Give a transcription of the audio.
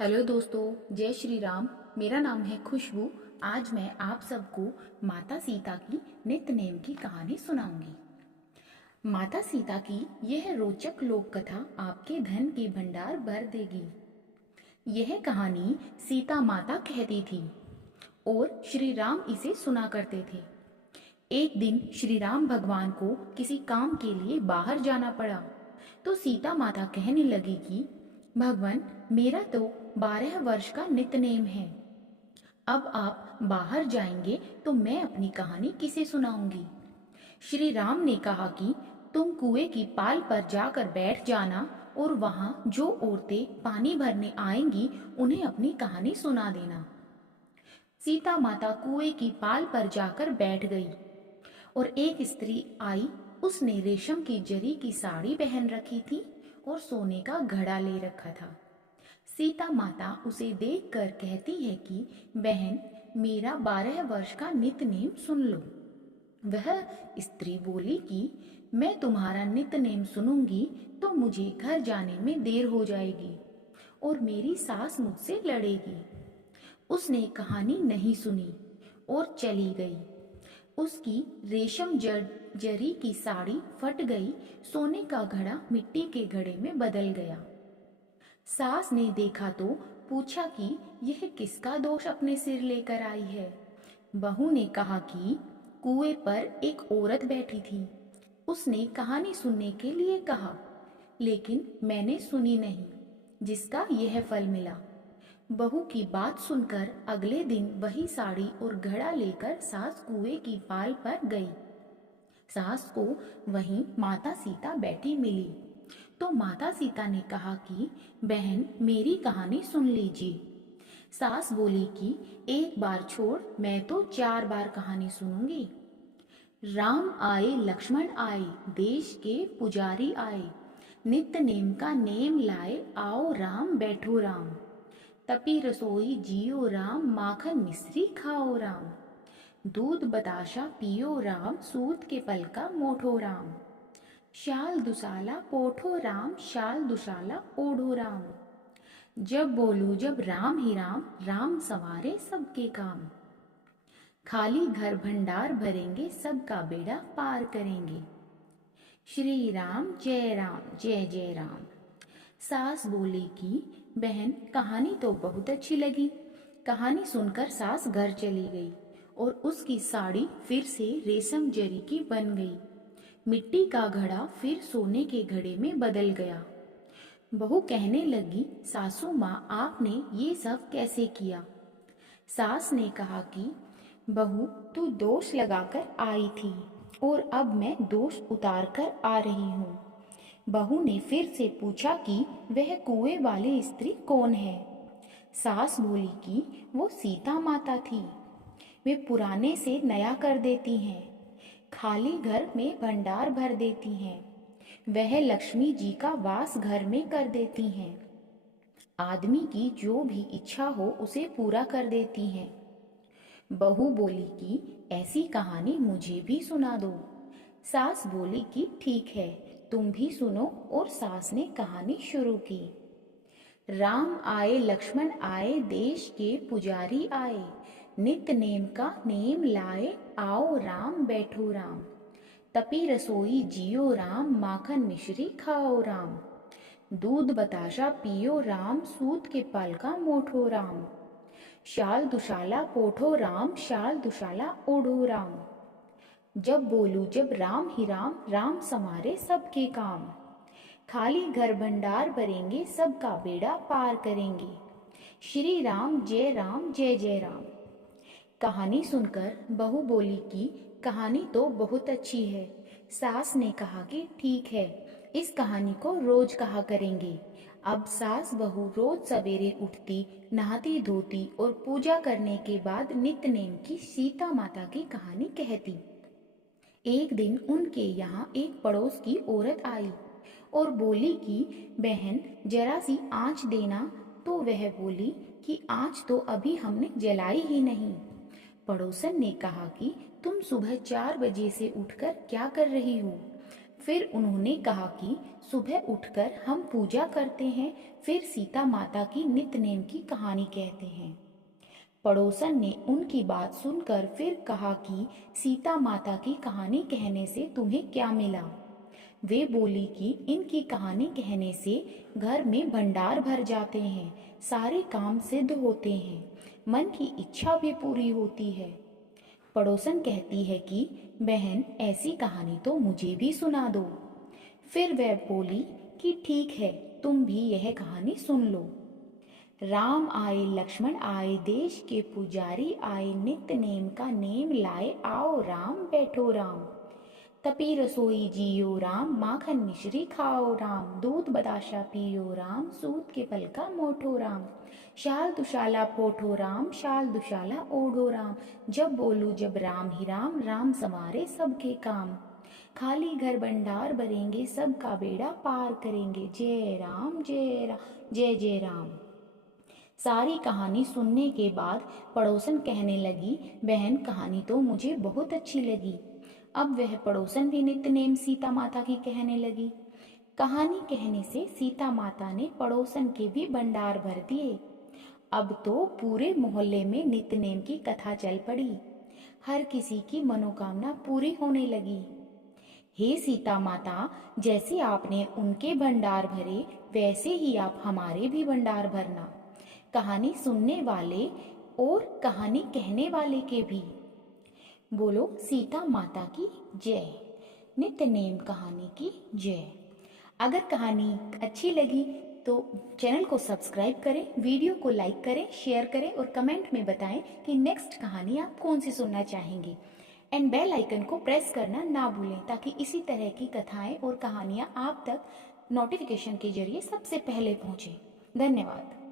Hello दोस्तों, जय श्री राम। मेरा नाम है खुशबू। आज मैं आप सबको माता सीता की नित्य नेम की कहानी सुनाऊंगी। माता सीता की यह रोचक लोक कथा आपके धन के भंडार भर देगी। यह कहानी सीता माता कहती थी और श्री राम इसे सुना करते थे। एक दिन श्री राम भगवान को किसी काम के लिए बाहर जाना पड़ा, तो सीता माता कहने लगी कि भगवान, मेरा तो 12 वर्ष का नित्यनेम है। अब आप बाहर जाएंगे तो मैं अपनी कहानी किसे सुनाऊंगी। श्री राम ने कहा कि तुम कुएं की पाल पर जाकर बैठ जाना और वहां जो औरतें पानी भरने आएंगी उन्हें अपनी कहानी सुना देना। सीता माता कुएं की पाल पर जाकर बैठ गई और एक स्त्री आई। उसने रेशम की जरी की साड़ी पहन रखी थी और सोने का घड़ा ले रखा था। सीता माता उसे देखकर कहती है कि बहन, मेरा 12 वर्ष का नित्य नेम सुन लो। वह स्त्री बोली कि मैं तुम्हारा नित्य नेम सुनूंगी तो मुझे घर जाने में देर हो जाएगी और मेरी सास मुझसे लड़ेगी। उसने कहानी नहीं सुनी और चली गई। उसकी रेशम जरी की साड़ी फट गई, सोने का घड़ा मिट्टी के घड़े में बदल गया। सास ने देखा तो पूछा कि यह किसका दोष अपने सिर लेकर आई है। बहू ने कहा कि कुएं पर एक औरत बैठी थी। उसने कहानी सुनने के लिए कहा, लेकिन मैंने सुनी नहीं, जिसका यह फल मिला। बहू की बात सुनकर अगले दिन वही साड़ी और घड़ा लेकर सास कुएं की पाल पर गई। सास को वहीं माता सीता बैठी मिली, तो माता सीता ने कहा कि बहन, मेरी कहानी सुन लीजिए। सास बोली कि एक बार छोड़, मैं तो 4 बार कहानी सुनूंगी। राम आए, लक्ष्मण आए, देश के पुजारी आए, नित्य नेम का नेम लाए, आओ राम बैठो राम। तपी रसोई जियो राम, माखन मिश्री खाओ राम। दूध बताशा पियो राम, सूत के पल का मोठो राम। शाल दुसाला पोठो राम, शाल दुसाला ओढ़ो राम। जब बोलू जब राम ही राम, राम संवारे सबके काम। खाली घर भंडार भरेंगे, सबका बेड़ा पार करेंगे। श्री राम जय राम, जय जय राम। सास बोली कि बहन, कहानी तो बहुत अच्छी लगी। कहानी सुनकर सास घर चली गई और उसकी साड़ी फिर से रेशम जरी की बन गई। मिट्टी का घड़ा फिर सोने के घड़े में बदल गया। बहू कहने लगी, सासू माँ, आपने ये सब कैसे किया। सास ने कहा कि बहू, तू दोष लगाकर आई थी और अब मैं दोष उतार कर आ रही हूँ। बहू ने फिर से पूछा कि वह कुएं वाली स्त्री कौन है। सास बोली कि वो सीता माता थी। वे पुराने से नया कर देती हैं, खाली घर में भंडार भर देती हैं। वह लक्ष्मी जी का वास घर में कर देती हैं। आदमी की जो भी इच्छा हो उसे पूरा कर देती हैं। बहू बोली कि ऐसी कहानी मुझे भी सुना दो। सास बोली कि ठीक है, तुम भी सुनो, और सास ने कहानी शुरू की। राम आए, लक्ष्मण आए, देश के पुजारी आए, नित्य नेम का नेम लाए, आओ राम बैठो राम। तपी रसोई जियो राम, माखन मिश्री खाओ राम। दूध बताशा पियो राम, सूत के पल का मोठो राम। शाल दुशाला पोठो राम, शाल दुशाला ओढ़ो राम। जब बोलू जब राम ही राम, राम संवारे सबके काम। खाली घर भंडार भरेंगे, सबका बेड़ा पार करेंगे। श्री राम जय राम, जय जय राम। कहानी सुनकर बहू बोली कि कहानी तो बहुत अच्छी है। सास ने कहा कि ठीक है, इस कहानी को रोज कहा करेंगे। अब सास बहू रोज सवेरे उठती, नहाती धोती और पूजा करने के बाद नित्य नेम की सीता माता की कहानी कहती। एक दिन उनके यहाँ एक पड़ोस की औरत आई और बोली कि बहन, जरा सी आँच देना। तो वह बोली कि आँच तो अभी हमने जलाई ही नहीं। पड़ोसन ने कहा कि तुम सुबह 4 बजे से उठकर क्या कर रही हो। फिर उन्होंने कहा कि सुबह उठकर हम पूजा करते हैं, फिर सीता माता की नित्य नेम की कहानी कहते हैं। पड़ोसन ने उनकी बात सुनकर फिर कहा कि सीता माता की कहानी कहने से तुम्हें क्या मिला? वे बोली कि इनकी कहानी कहने से घर में भंडार भर जाते हैं, सारे काम सिद्ध होते हैं, मन की इच्छा भी पूरी होती है। पड़ोसन कहती है कि बहन, ऐसी कहानी तो मुझे भी सुना दो। फिर वह बोली कि ठीक है, तुम भी यह कहानी सुन लो। राम आए लक्ष्मण आए, देश के पुजारी आए, नित्य नेम का नेम लाए, आओ राम बैठो राम। तपी रसोई जियो राम, माखन मिश्री खाओ राम, दूध बताशा पियो राम, सूत के फल का मोठो राम। शाल दुशाला पोठो राम, शाल दुशाला ओढ़ो राम, जब बोलू जब राम ही राम, राम संवारे सबके काम। खाली घर भंडार भरेंगे, सबका बेड़ा पार करेंगे, जय राम जय राम जय जय राम। सारी कहानी सुनने के बाद पड़ोसन कहने लगी, बहन कहानी तो मुझे बहुत अच्छी लगी। अब वह पड़ोसन भी नित्य नेम सीता माता की कहने लगी। कहानी कहने से सीता माता ने पड़ोसन के भी भंडार भर दिए। अब तो पूरे मोहल्ले में नित्य नेम की कथा चल पड़ी। हर किसी की मनोकामना पूरी होने लगी। हे सीता माता, जैसे आपने उनके भंडार भरे, वैसे ही आप हमारे भी भंडार भरना, कहानी सुनने वाले और कहानी कहने वाले के भी। बोलो सीता माता की जय, नित्य नेम कहानी की जय। अगर कहानी अच्छी लगी तो चैनल को सब्सक्राइब करें, वीडियो को लाइक करें, शेयर करें और कमेंट में बताएं कि नेक्स्ट कहानी आप कौन सी सुनना चाहेंगे। एंड बेल आइकन को प्रेस करना ना भूलें, ताकि इसी तरह की कथाएं और कहानियां आप तक नोटिफिकेशन के जरिए सबसे पहले पहुंचे। धन्यवाद।